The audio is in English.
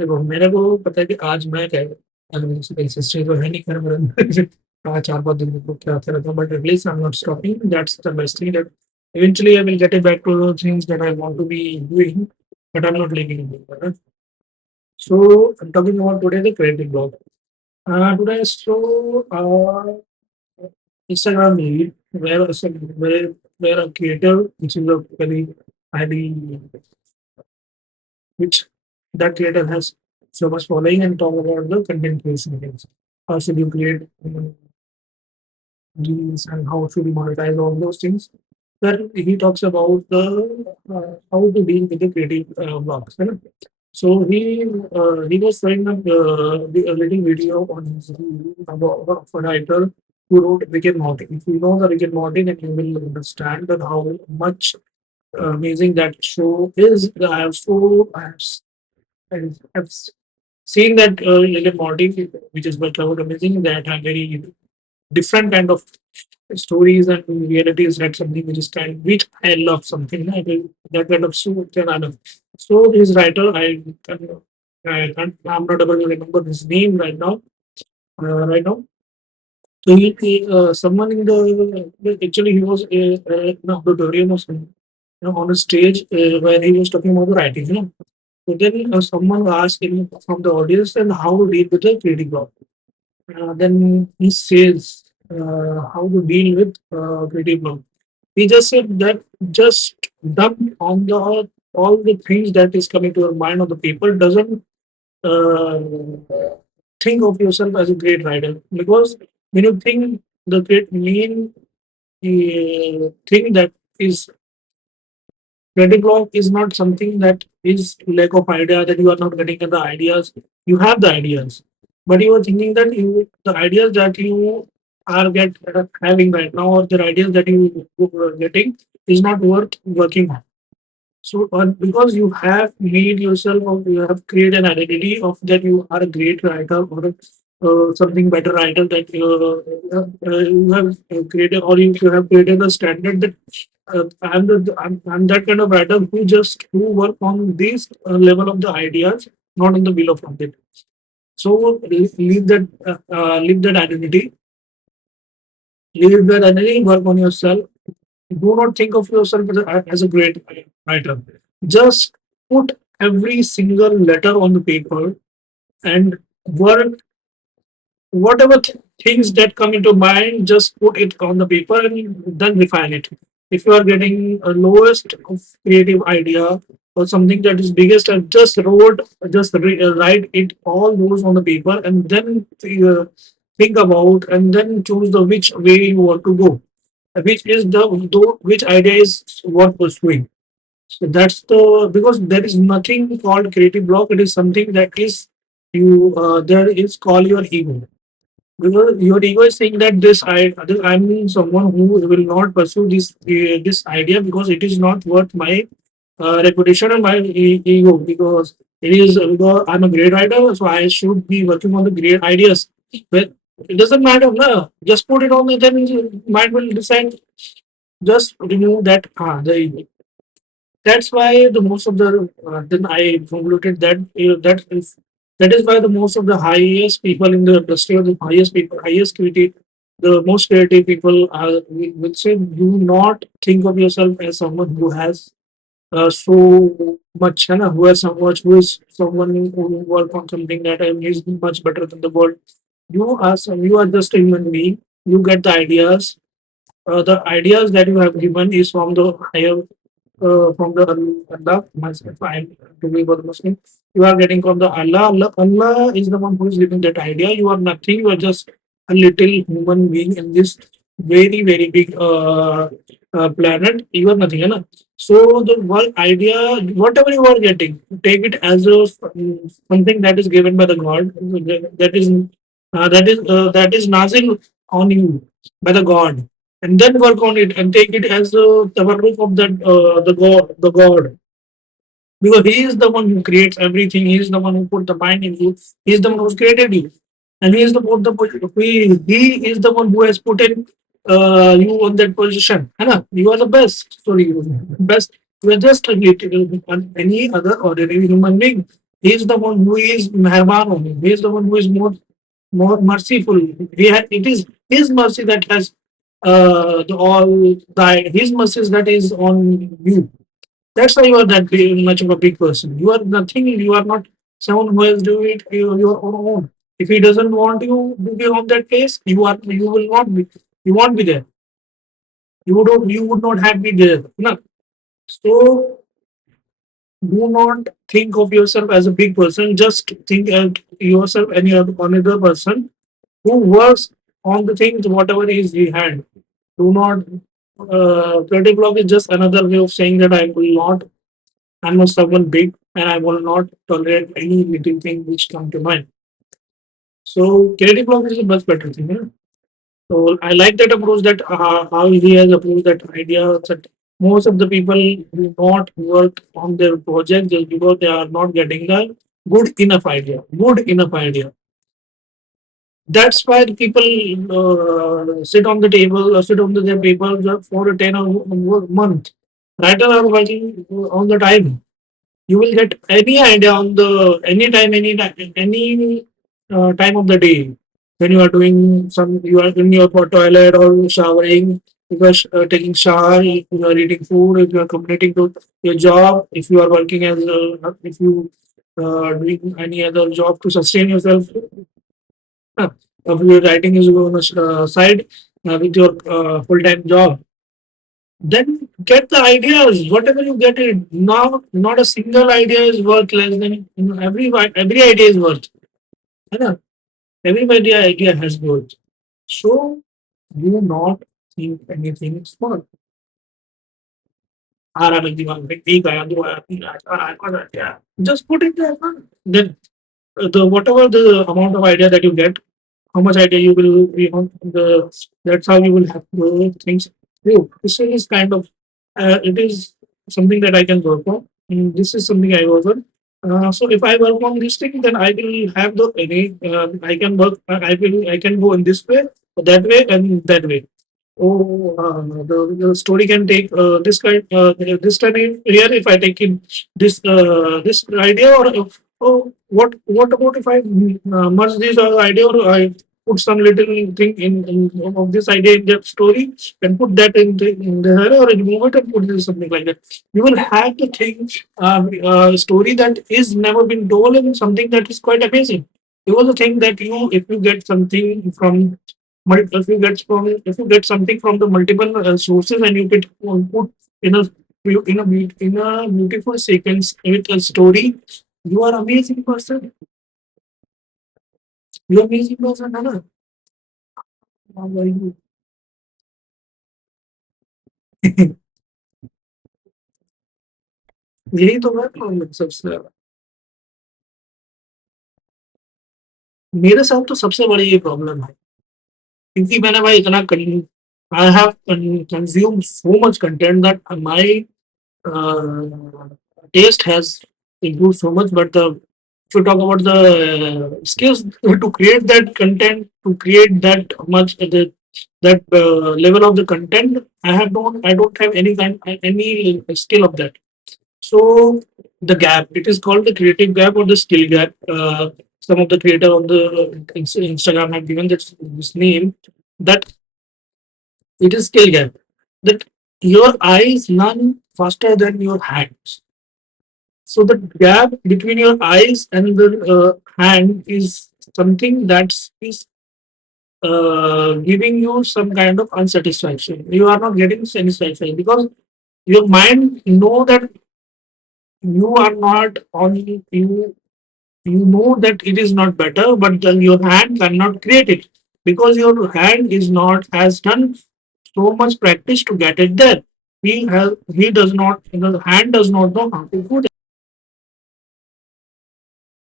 देखो मेरे को पता है कि आज मैं क्या कंसिस्टेंट तो है नहीं कर मेरे हाँ 4-5 दिन को क्या आता रहता हूँ but at least I am not stopping that's the best thing that eventually I will get it back to the things that I want to be doing but I'm not leaving it right? So I'm talking about today the creative blog. Today so Instagram lead where a creator which is a very highly which that creator has so much following and talk about the content creation things. How should you create reels and how should you monetize all those things? Then he talks about the how to deal with the creative blocks. Right? So he was showing a little video on his reel about a writer who wrote Rick and Morty. If you know the Rick and Morty, then you will understand that how much amazing that show is. I've seen that Rick and Morty, which is by Cloud Amazing, that have very different kind of stories and realities. That's something which is kind which I love something like that kind of show that I love. So this writer, I'm not able to remember his name right now. Right now, so someone in the actually he was in an auditorium or something, on a stage where he was talking about the writing. So then someone asked him from the audience and how to deal with the creative block. Then he says how to deal with creative block. He just said that just dump on the all the things that is coming to your mind on the paper. Doesn't uh, think of yourself as a great writer because when you think the great main thing that is creative block is not something that is lack of idea that you are not getting the ideas. You have the ideas, but you are thinking that you the ideas that you are having right now or the ideas that you are getting is not worth working on. So, because you have made yourself or you have created an identity of that you are a great writer or something better writer that you have created or you have created a standard that I'm that kind of writer who work on this level of the ideas, not on the bill of content. So leave that identity, work on yourself. Do not think of yourself as a great writer. Just put every single letter on the paper and work whatever things that come into mind, just put it on the paper and then refine it. If you are getting a lowest of creative idea or something that is biggest, write it all those on the paper and then think about and then choose the which way you want to go, which is which idea is worth pursuing. So that's the because there is nothing called creative block. It is something that is you there is called your ego. Because your ego is saying that I'm someone who will not pursue this idea because it is not worth my reputation and my ego because it is because I'm a great writer, so I should be working on the great ideas. But it doesn't matter, no. Just put it on the then mind will decide. Just remove that the ego. That's why the most of the then I concluded that that is why the most of the highest people in the industry or the highest creative the most creative people are will say do not think of yourself as someone who has so much who has so much who is someone who work on something that is much better than the world. You are just a human being. You get the ideas that you have given is from the higher from the Allah myself. I am to be a Muslim. You are getting from the Allah is the one who is giving that idea. You are nothing. You are just a little human being in this very very big planet. You are nothing, na? So the one idea, whatever you are getting, take it as something that is given by the God. That is nazil on you by the God, and then work on it and take it as a tabarruk of the God, because he is the one who creates everything. He is the one who put the mind in you. He is the one who's created you, and he is he is the one who has put in you on that position. है ना? You are the best. Sorry, you are best. You are just a little any other ordinary human being. He is the one who is Mehban. He is the one who is more merciful. It is His mercy that has His mercy that is on you. That's why you are that much of a big person. You are nothing. You are not someone who has do it your own. If he doesn't want you to be on that place, you will not be. You won't be there. You would not have been there. No. So do not think of yourself as a big person. Just think of yourself any other another person who works on the things whatever is he had. Do not creative block is just another way of saying that I will not. I'm not someone big and I will not tolerate any little thing which come to mind. So creative block is a much better thing. Yeah? So I like that approach that how he has approached that idea that most of the people do not work on their project just because they are not getting the good enough idea. Good enough idea. That's why the people sit on the table or sit on their paper for a 10 or month. Writer are working all the time. You will get any idea on the any time of the day when you are doing some you are in your toilet or showering, if you are taking shower, if you are eating food, if you are commuting to your job, if you are working as if you doing any other job to sustain yourself, if your writing is on the side with your full-time job, then get the ideas whatever you get it now. Not a single idea is worth less than every idea is worth, है ना? Everybody idea has worth. So do not think anything small. आ रहा है दिमाग में एक आया दो आया तीन आया चार आया पांच आया क्या आया? Just put it there. Then the whatever the amount of idea that you get, how much idea you will the that's how you will have the things. Oh, this is kind of it is something that I can work on. This is something I work on. So if I work on this thing, then I will have the any I can work. I can go in this way, that way, and that way. Oh, the story can take this time here. If I take in this idea, or what about if I merge this idea, or I put some little thing in of this idea in that story and put that in the hero, or remove it and put this something like that. You will have to think story that is never been told and something that is quite amazing. You also think that if you get something from if you get something from the multiple sources and you get put in a in a beautiful sequence with a story, you are amazing person. You are amazing person, है ना? How are you? यही तो है problem सबसे ज्यादा। मेरे साथ तो सबसे बड़ी ये प्रॉब्लम है क्योंकि मैंने भाई इतना I have consume so much content that my taste has improved so much. But the if you talk about the skills to create that content, to create that much that level of the content, I don't have any skill of that. So the gap, it is called the creative gap or the skill gap. Some of the creator on the Instagram have given this name that it is skill gap. That your eyes learn faster than your hands. So the gap between your eyes and the hand is something that is giving you some kind of unsatisfaction. You are not getting satisfaction because your mind know that you are not on you know that it is not better, but then your hand cannot create it because your hand is not has done so much practice to get it there. He does not, the hand does not know how to do